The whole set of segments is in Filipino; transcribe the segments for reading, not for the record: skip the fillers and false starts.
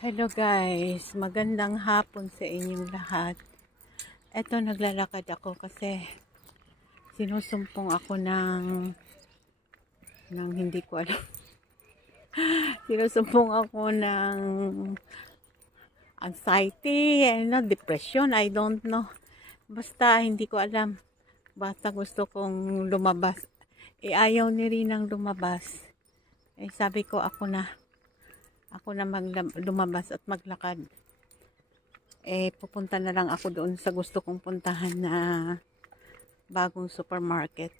Hello guys, magandang hapon sa inyong lahat. Eto, naglalakad ako kasi sinusumpong ako ng hindi ko alam. Sinusumpong ako ng anxiety and depression, I don't know. Basta hindi ko alam. Basta gusto kong lumabas. Ayaw ni Rinang lumabas. Sabi ko ako na lumabas at maglakad. Pupunta na lang ako doon sa gusto kong puntahan na bagong supermarket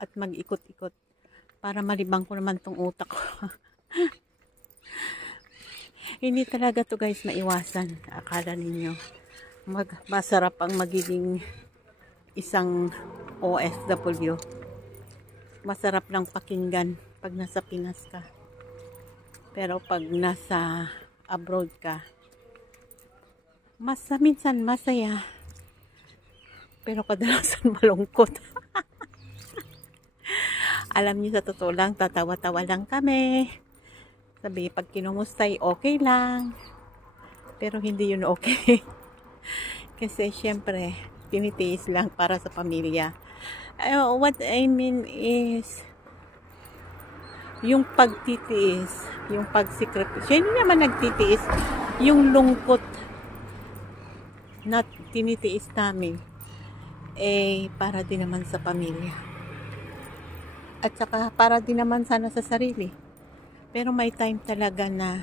at mag-ikot-ikot para malibang ko naman tong utak ko. Hindi talaga to guys maiwasan. Akala ninyo masarap ang magiging isang OFW. Masarap lang pakinggan pag nasa Pinas ka. Pero pag nasa abroad ka, minsan masaya. Pero kadalasan malungkot. Alam niyo, sa totoo lang, tatawa-tawa lang kami. Sabi, pag kinumustay, okay lang. Pero hindi yun okay. Kasi syempre, tinitiis lang para sa pamilya. What I mean is, yung pagtitiis, yung pagsikripisyo, hindi naman nagtitiis, yung lungkot na tinitiis namin, para din naman sa pamilya. At saka, para din naman sana sa sarili. Pero may time talaga na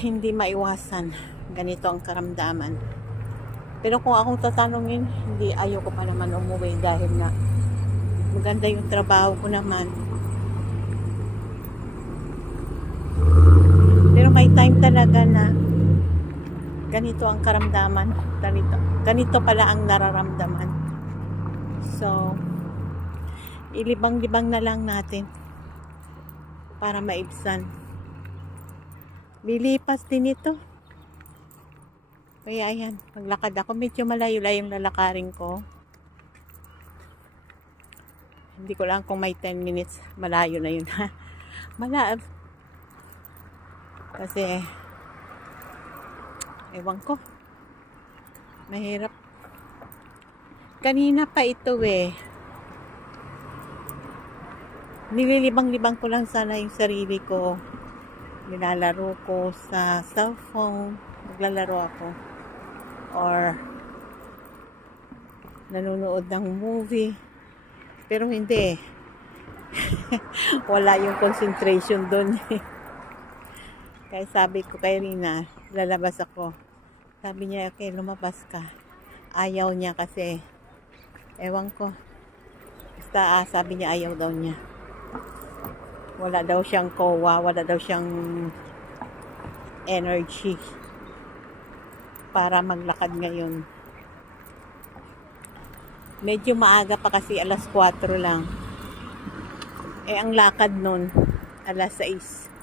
hindi maiwasan. Ganito ang karamdaman. Pero kung akong tatanungin, hindi, ayoko pa naman umuwi dahil na maganda yung trabaho ko naman. Pero may time talaga na ganito ang karamdaman. Ganito pala ang nararamdaman. So, ilibang-libang na lang natin para maibsan. Lilipas din ito. Kaya ayan, maglakad ako. Medyo malayo-layo yung lalakarin ko. Hindi ko lang kung may 10 minutes. Malayo na yun. Malayo. Kasi, ewan ko. Mahirap. Kanina pa ito nililibang-libang ko lang sana yung sarili ko. Nilalaro ko sa cellphone. Naglalaro ako. Or, nanonood ng movie. Pero hindi. Wala yung concentration doon. Kaya sabi ko kay Rina, lalabas ako. Sabi niya, okay, lumabas ka. Ayaw niya kasi, ewan ko. Basta sabi niya, ayaw daw niya. Wala daw siyang kowa, wala daw siyang energy para maglakad ngayon. Medyo maaga pa kasi, alas 4 lang. Ang lakad nun, alas 6.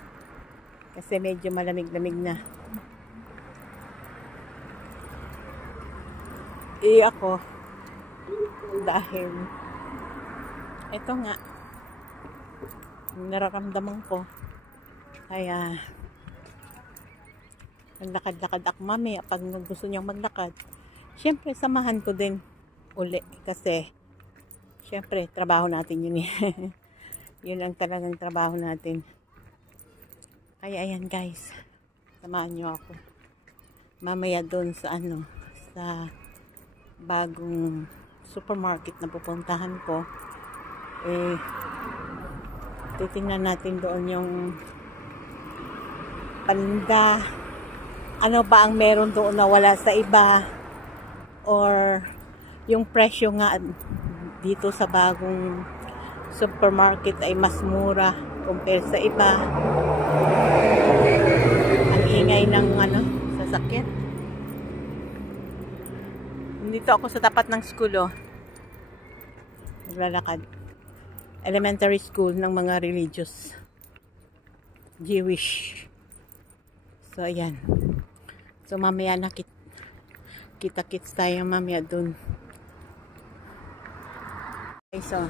Kasi medyo malamig-lamig na. Ako, dahil ito nga, nararamdaman ko. Kaya, naglakad-lakad ako mamaya pag gusto niyang maglakad. Siyempre, samahan ko din uli. Kasi, siyempre, trabaho natin yun . Yun ang talagang trabaho natin. Kaya ayan guys, samahan nyo ako. Mamaya doon sa sa bagong supermarket na pupuntahan ko. Titingnan natin doon yung paninda. Ano ba ang meron doon na wala sa iba? Or yung presyo nga dito sa bagong supermarket ay mas mura compare sa iba. Ang ingay ng sasakyan. Dito ako sa tapat ng school naglalakad. Elementary school ng mga religious. Jewish. So ayan. So mamaya kita-kits tayo mamaya dun. Okay, so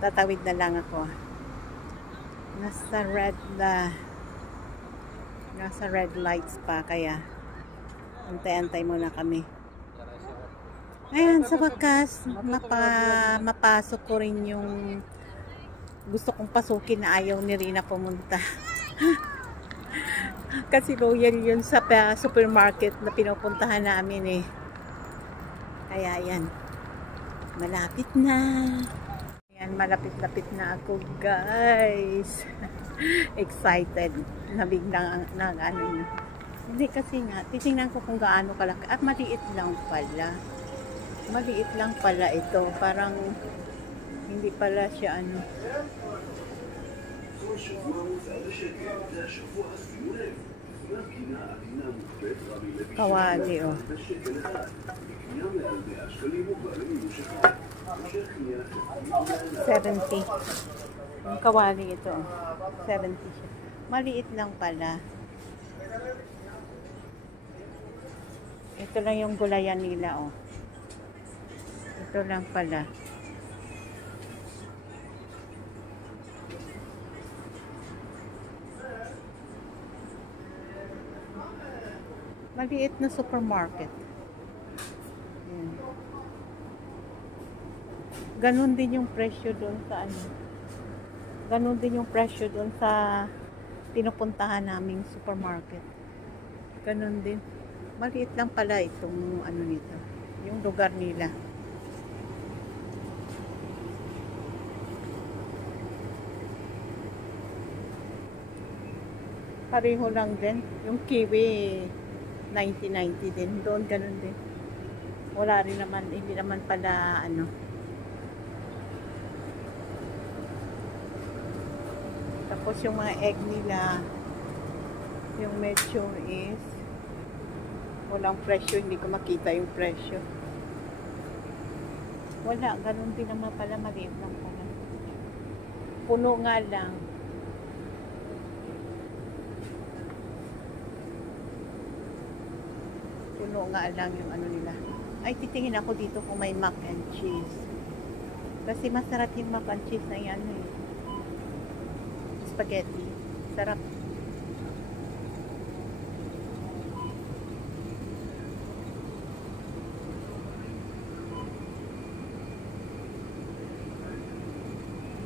tatawid na lang ako. Nasa red na Nasa red lights pa, kaya antay-antay muna kami. Ayan, sa wakas, mapasok ko rin yung gusto kong pasukin na ayaw ni Rina pumunta. Kasi loyal yun sa supermarket na pinupuntahan namin eh. Kaya yan, malapit na. Ayan, malapit-lapit na ako guys. Excited. Nabiglang ano na. Hindi kasi nga, titingnan ko kung gaano kalaki. At maliit lang pala. Maliit lang pala ito. Parang hindi pala siya ano. Kawali oh. 70. Yung kawali ito. 70 siya. Maliit lang pala. Ito lang yung gulayan nila oh. Ito lang pala. Maliit na supermarket. Ayan. Ganon din yung presyo doon sa ano. Ganon din yung presyo doon sa pinupuntahan naming supermarket. Ganon din. Maliit lang pala itong ano nito. Yung lugar nila. Pareho lang din. Yung kiwi 90-90 din. Doon ganun din. Wala rin naman, hindi naman pala ano. Tapos yung mga egg nila, yung medyo is walang presyo, hindi ko makita yung presyo. Wala, ganun din naman pala, maliit lang pala. Puno nga lang. Puno nga lang yung ano nila. Ay, titingin ako dito kung may mac and cheese. Kasi masarap yung mac and cheese na yan eh. Spaghetti. Sarap.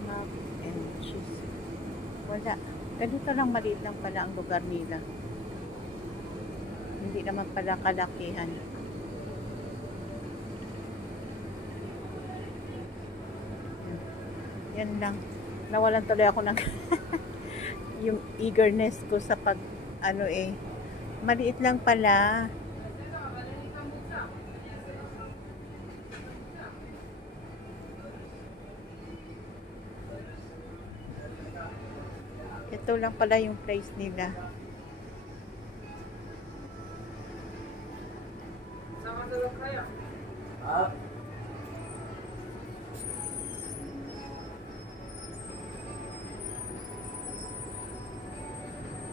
Mac and cheese. Wala. Ganito lang, maliit lang pala ang lugar nila. Hindi naman pala kalakihan. Yan lang. Nawalan tuloy ako ng yung eagerness ko sa pag ano eh. Maliit lang pala. Ito lang pala yung place nila.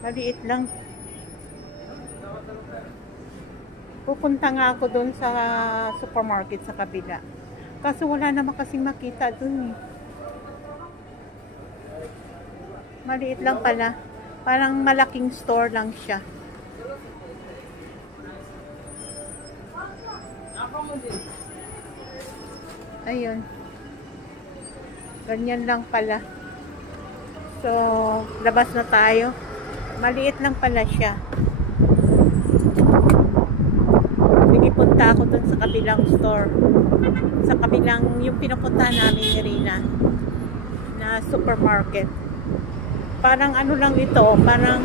Maliit lang. Pupunta nga ako doon sa supermarket sa kabila. Kaso wala naman kasing makita doon eh. Maliit lang pala. Parang malaking store lang siya. Ayun. Ganyan lang pala. So, labas na tayo. Maliit lang pala siya. Sige, punta ako dun sa kabilang store. Sa kabilang, yung pinupunta namin ni Rina na supermarket. Parang ano lang ito, parang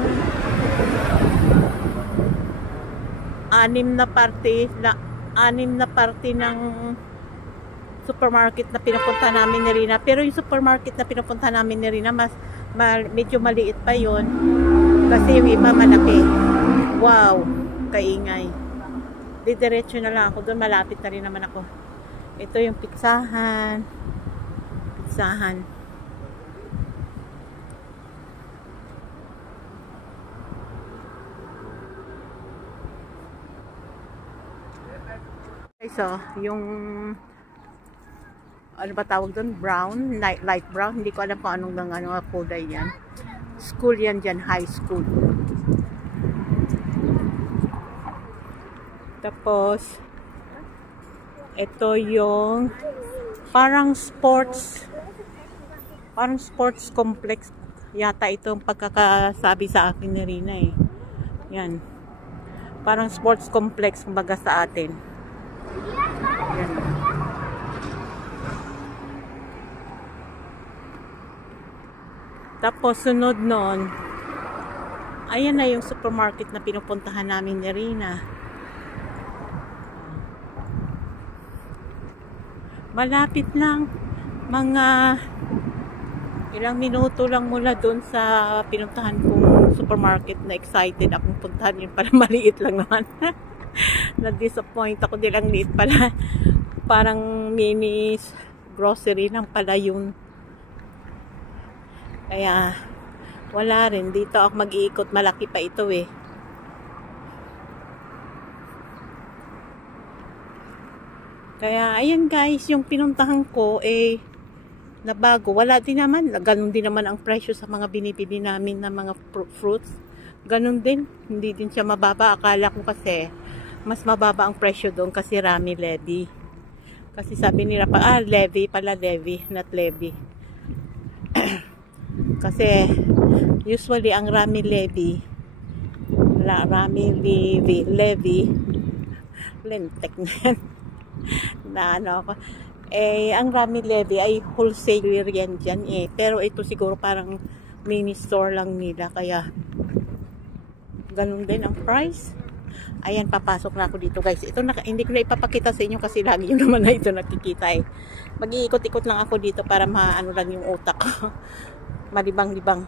anim na parte ng supermarket na pinupunta namin ni Rina. Pero yung supermarket na pinupunta namin ni Rina, medyo maliit pa yon. Kasi yung iba malaki. Wow, kaingay. Didiretso na lang ako doon. Malapit na rin naman ako. Ito yung pizzahan. Pizzahan. So, yung ano ba tawag doon? Brown, light brown. Hindi ko alam kung anong kulay yan. School yan dyan, high school. Tapos, ito yung parang sports complex yata itong pagkakasabi sa akin ni Rina eh. Yan. Parang sports complex kumbaga sa atin. Yan. Tapos sunod nun, ayan na yung supermarket na pinupuntahan namin ni Rina. Malapit lang, mga ilang minuto lang mula doon sa pinuntahan kong supermarket na excited akong puntahan. Yun pala maliit lang naman. Na-disappoint ako, nilang liit pala. Parang mini grocery lang pala yun. Kaya wala rin. Dito ako mag-iikot. Malaki pa ito eh. Kaya ayan guys, yung pinuntahan ko eh na bago. Wala din naman. Ganun din naman ang presyo sa mga binibili namin na mga fruits. Ganun din. Hindi din siya mababa. Akala ko kasi mas mababa ang presyo doon kasi Rami Levy. Kasi sabi nila pa, Levy pala, Levy, not Levy. Kasi usually ang Rami Levy lentek na yan. Na ano ako ang Rami Levy ay wholesaler yan dyan eh. Pero ito siguro parang mini store lang nila. Kaya ganun din ang price. Ayan, papasok na ako dito guys. Ito hindi ko na ipapakita sa inyo kasi lagi yun naman na ito nakikita eh. Mag-iikot-ikot lang ako dito para maano lang yung utak ko. Malibang-libang.